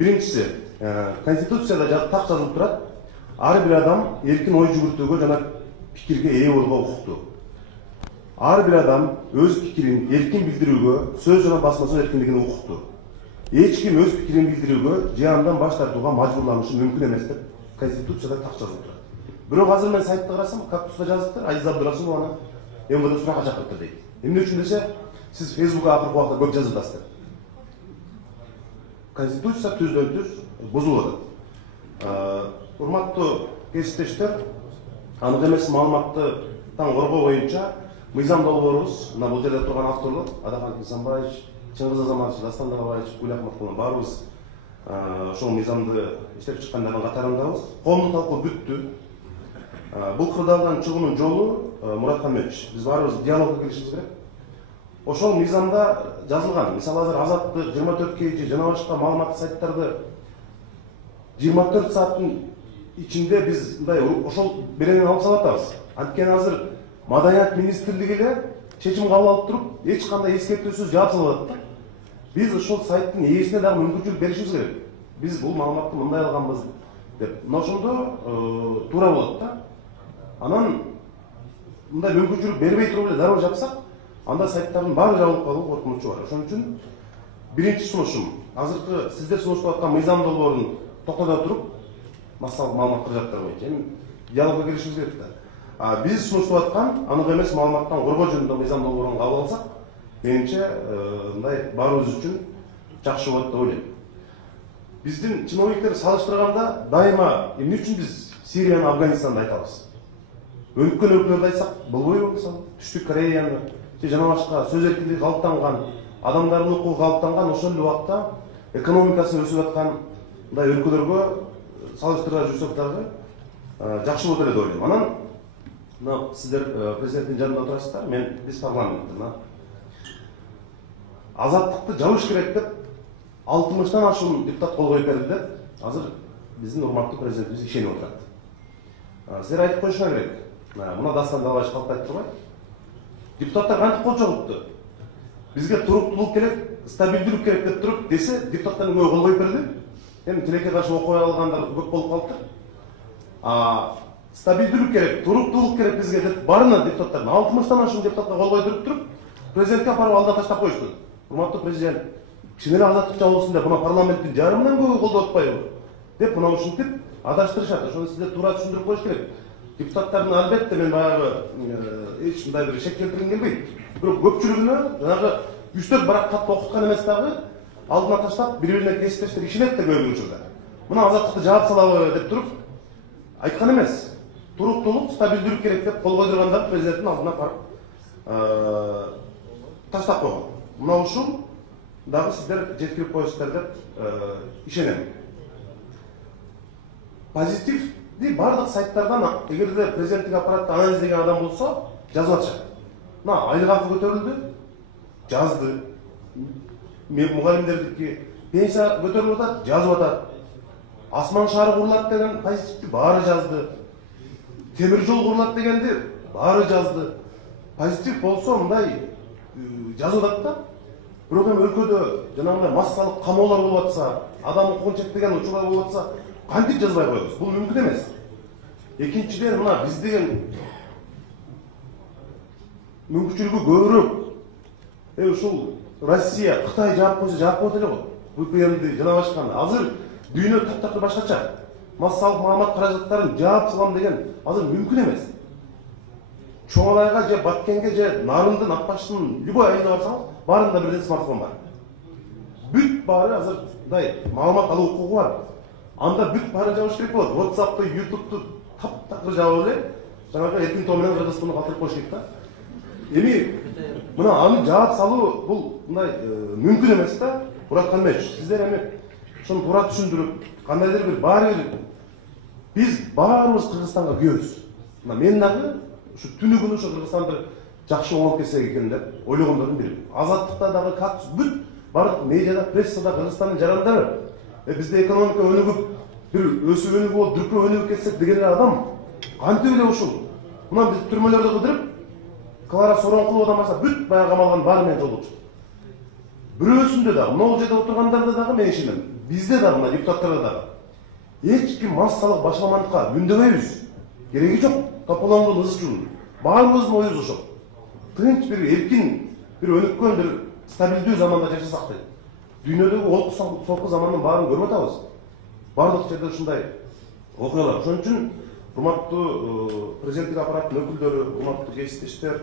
Биринчиси, Конституцияда так жазылып турат. Ар бир адам эркин ой жүгүртүүгө жана пикирге ээ болууга укуктуу. Ар бир адам өз пикирин эркин билдирүүгө, сөз жана басма сөз эркиндигине укуктуу. Эч ким өз пикирин билдирүүгө же андан баш тартууга мажбурланышы мүмкүн эмес деп Конституцияда так жазылып турат. Бирок азыр мен сайтта карасам, кактуста жазыптыр, Азиз Абдурасулованы МВД суракка чакыртты дейт. Эмне үчүн десе, сиз Фейсбукка акыркы убакта көп жазып атасыздар. Конституция түздөн-түз бузулуп атат. Урматтуу кесиптештер, анык эмес маалыматты коргоо боюнча мыйзам долбоорубуз, мына бул жерде турган авторлор Адахан Кисанбаевич, Чыңгыз Азаматович, Дастан Дагабаевич, Гүл Акматовна баарыбыз ошол мыйзамды иштеп чыккандардын катарындабыз. Коомдук талкуу бүттү. Бул кырдаалдан чыгуунун жолу Мурат Каменович. Биз баарыбыз диалогко киришибиз керек. Ошол мыйзамда жазылган. Мисалы азыр Азаттык 24 KG жана башка маалыматтык сайттарды 24 сааттын ичинде биз мындай ошол беренени алып сала атабыз. Анткени азыр Маданият министрлиги эле чечим кабыл алып туруп, эч кандай эскертүүсүз жаап салып атат. Биз ошол сайттын ээсине дагы мүмкүнчүлүк беришибиз керек. Биз бул маалыматты мындай алганбыз деп. Мына ошондо туура болот да. Анан мындай мүмкүнчүлүк бербей туруп эле дароо жапсак, анда сайттардын баары жабылып калуу коркунучу бар. Ошон үчүн биринчи сунушум, азыркы сиздер сунуштап аткан мыйзам долбоорун токтото туруп, массалык маалымат каражаттары боюнча диалогко киришибиз керек да. Биз сунуштап аткан анык эмес маалыматтан коргоо жөнүндө мыйзам долбоорун кабыл алсак, менимче мындай баарыбыз үчүн жакшы болот деп ойлойм. Биздин чиновниктер салыштырганда дайыма эмне үчүн биз Сирияны, Афганистанды айтабыз? Өнүккөн өлкөлөрдү айтсак болбойбу? Мисалы, Түштүк Кореяны же жана башка сөз эркиндиги калыптанган, адамдардын укугу калыптанган, ошол эле убакта экономикасы өсүп аткан мындай өлкөлөргө салыштыра жүрсөк дагы жакшы болот эле деп ойлойм. Анан мына сиздер президенттин жанында отурасыздар, биз парламентте азаттыкты жабыш керек деп 60-тан ашуун депутат кол коюп берди деп азыр биздин урматтуу президентибиз ишенип отурат. Силер айтып коюшуңар керек. Мына Дастан Дагабаевич калп айтып турбайбы? Депутаттар кантип кол чогултtu? Бизге туруктуулук керек, стабилдүүлүк керек деп туруп десе, депутаттардын көбү кол коюп берди. Эми тилекке каршы окуя алгандар көп болуп калыптыр. Стабилдүүлүк керек, туруктуулук керек бизге деп баарына депутаттардын 60-тан ашуун депутатка кол койдуруп туруп, президентке апарып алдына таштап коюшту. Урматтуу президент, кичинеле азаттык жабылсын деп, мына парламенттин жарымынан көбү колдоп атпайбы? Деп мына ушинтип адаштырышат. Ошону сиздер туура түшүндүрүп коюш керек. Депутаттардын албетте мен баягы эч мындай бир шек келтиргим келбейт. Бирок көпчүлүгүнө жанагы 3-4 барак катты окуткан эмес дагы алдына таштап бири-бирине кесиптештер ишенет да көп учурда. Мына азаттыкты жаап салабы деп туруп айткан эмес. Туруктуулук, стабилдүүлүк керек деп кол койдурганда президенттин алдына барып таштап койгон. Мына ушул дагы сиздер жеткирип коесуздар деп ишенем. Позитивди бардык сайттардан эгерде президенттик аппаратты анализдеген адам болсо жазып атышат. Мына айлык акы көтөрүлдү, жазды. Мугалимдердики пенсия көтөрүлүп атат, жазып атат. Асман шаары курулат деген позитивди баары жазды. Темир жол курулат дегенди баары жазды. Позитив болсо мындай жазып атат да. Бирок эми өлкөдө жанагындай массалык камоолор болуп атса, адам укугун чектеген учурлар болуп атса, кантип жазбай коебуз? Бул мүмкүн эмес. Экинчиден, мына биздин мүмкүнчүлүгү көбүрөөк. Ушул Россия, Кытай жаап койсо жаап коет эле го. VPN'ди жана башканы. Азыр дүйнө таптакыр башкача. Массалык маалымат каражаттарын жаап салам деген азыр мүмкүн эмес. Чоңалайга же Баткенге же Нарындын, Акбаштын любой айылына барсаңыз, баарында бирден смартфон бар. Бүт баары азыр мындай маалымат алуу укугу бар. Анда бүт баары жабыш керек болот. WhatsApp'ты, YouTube'ты таптакыр жабып эле, жанагы эркин тоо менен Кыргызстанды калтырып коюш керек да. Эми мына аны жаап салуу бул мындай мүмкүн эмес да. Мурат Каменович, сиздер эми ошону туура түшүндүрүп, кандайдыр бир баары биз баарыбыз Кыргызстанга күйөбүз. Мына мен дагы ушу түнү күнү ушу Кыргызстанды жакшы оңолуп кетсек экен деп ойлогондордун бири. Азаттыкта дагы кат бүт бардык медиада, прессада Кыргызстандын жарандары бизде экономика өнүгүп, бир өсүп өнүгүп, дүркүрөп өнүгүп кетсек деген эле адам кантип эле ушул? Мына биз түрмөлөрдө кыдырып, Клара Соронкуловадан башка бүт баягы камалган баары менен жолдоп чыкты. Бирөөсүндө дагы, мына жерде отургандарда дагы мен ишенем. бизде да мына депутаттарда дагы эч ким массалык башаламандыкка үндөбөйбүз. Кереги жок. Тополоңдун ызчуун. Баарыбыздын оюбуз ошол. Тынч бир эркин, бир өнүккөн, бир стабилдүү заманда жашасак дейт. Дүйнөдөгү олку солку замандын баарын көрүп атабыз. Барлык жерде ушундай окуялар. Ошон үчүн урматтуу президенттик аппараттын өкүлдөрү, урматтуу кесиптештер,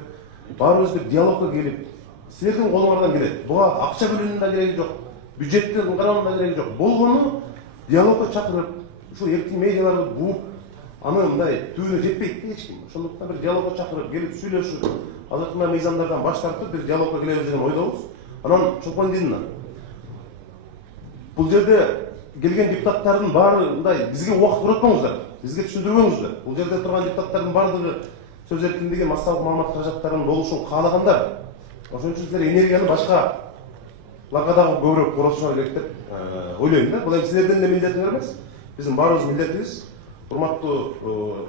баарыбыз бир диалогко келип, силердин колуңардан келет. Буга акча бөлүүнүн да кереги жок, бюджеттин караунун да кереги жок. Болгону диалогко чакырып, ушул эркин медиаларды бууп, аны мындай түбүнө жетпейт да эч ким. Ошондуктан бир диалогко чакырып, келип сүйлөшүп, азыркы мыйзамдардан баш тартып, бир диалогко келебиз деген ойдобуз. Анан Чолпон Динина бул жерде келген депутаттардын баары мындай бизге убакыт көрөтпөңүздар, бизге түшүндүрбөңүздар. Бул жерде турган депутаттардын баардыгы сөз эркиндиги, массалык маалымат каражаттарынын болушун каалагандар. Ошон үчүн силер энергияны башка лага дагы көбүрөөк коротушуңар керек деп ойлойм да. Бул эми силердин эле милдетиңер эмес, биздин баарыбыздын милдетибиз. Урматтуу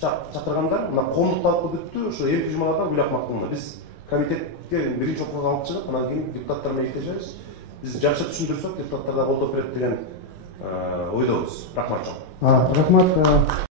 чакыргандар, мына коомдук талкуу бүттү, ошо 2 жумаларда Гүл Акмактыңына биз комитетке биринчи окууга алып чыгып, анан кийин депутаттар менен иштешебиз. Биз жакшы түшүндүрсөк, депутаттар да колдоп берет деген ойдобуз. Рахмат чоң. Рахмат.